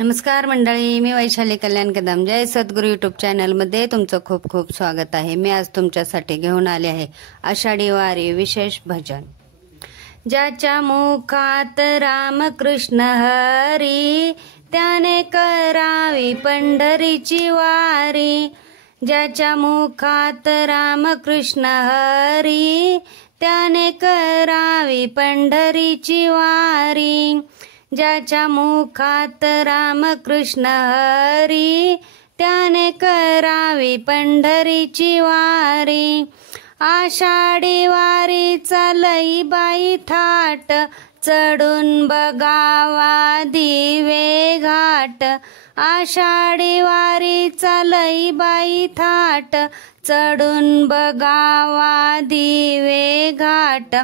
नमस्कार मंडळी, मी वैशाली कल्याण कदम. जय सद्गुरू यूट्यूब चॅनलमध्ये तुमचं खूप खूप स्वागत आहे. मी आज तुमच्यासाठी घेऊन आले आहे आषाढी वारी विशेष भजन. ज्याच्या मुखात रामकृष्ण हरी, त्याने करावी पंढरीची वारी. ज्याच्या मुखात रामकृष्ण हरी, त्याने करावी पंढरीची वारी. ज्याच्या मुखात रामकृष्ण हरी, त्याने करावी पंढरीची वारी. आषाढी वारीचा लई बाई थाट, चढून बघावा दिवे घाट. आषाढी वारीचा लई बाई थाट, चढून बघावा दिवे घाट.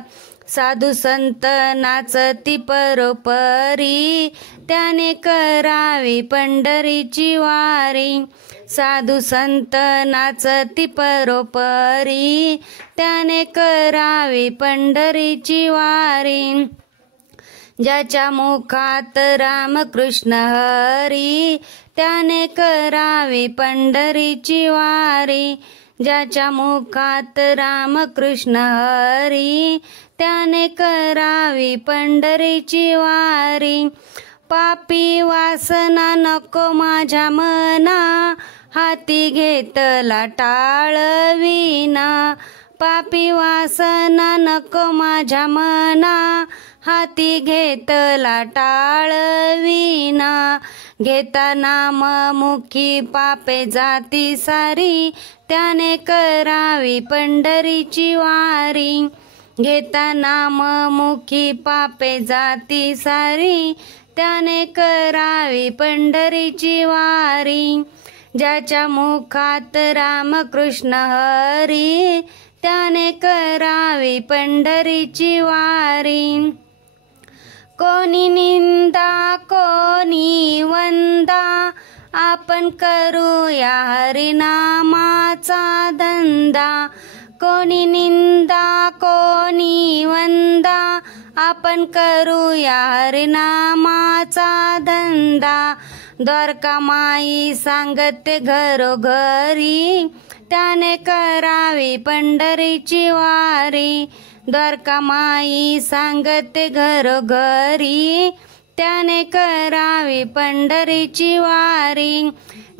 साधू संत नाचती परोपरी, त्याने करावी पंढरीची वारी. साधू संत नाचती परोपरी, त्याने करावी पंढरीची वारी. ज्याच्या मुखात रामकृष्ण हरी, त्याने करावी पंढरीची वारी. ज्याच्या मुखात रामकृष्ण हरी, त्याने करावी पंढरीची वारी. पापी वासना नको माझ्या मना, हाती घेतला टाळविना. पापी वासना नको माझ्या मना, हाती घेतला टाळविना. घेता नाम मुखी पापे जाती सारी, त्याने करावी पंढरीची वारी. घेता नाम मुखी पापे जाती सारी, त्याने करावी पंढरीची वारी. ज्याच्या मुखात रामकृष्ण हरी, त्याने करावी पंढरीची वारी. कोणी निंदा कोणी वंदा, आपण करूया हरिनामाचा धंदा. कोणी निंदा कोणी वंदा, आपण करूया हरिनामाचा धंदा. द्वारका माई सांगते घरोघरी, त्याने करावी पंढरीची वारी. द्वारका माई सांगते घरोघरी, त्याने करावी पंढरीची वारी.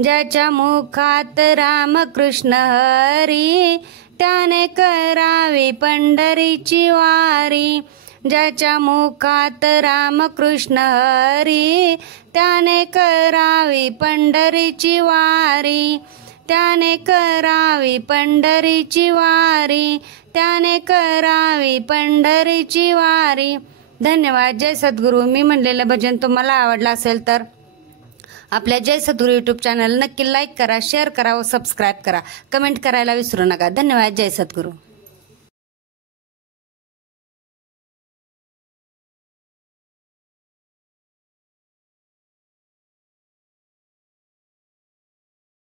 ज्याच्या मुखात रामकृष्ण हरी, त्याने करावी पंढरीची वारी. ज्याच्या मुखात रामकृष्ण हरी, त्याने करावी पंढरीची वारी. त्याने करावी पंढरीची वारी. त्याने करावी पंढरीची वारी. धन्यवाद. जय सद्गुरू. मी म्हणलेलं भजन तुम्हाला आवडलं असेल तर आपल्या जय सद्गुरू यूट्यूब चॅनल नक्की लाईक करा, शेअर करा व सबस्क्राईब करा. कमेंट करायला विसरू नका. धन्यवाद. जय सद्गुरू.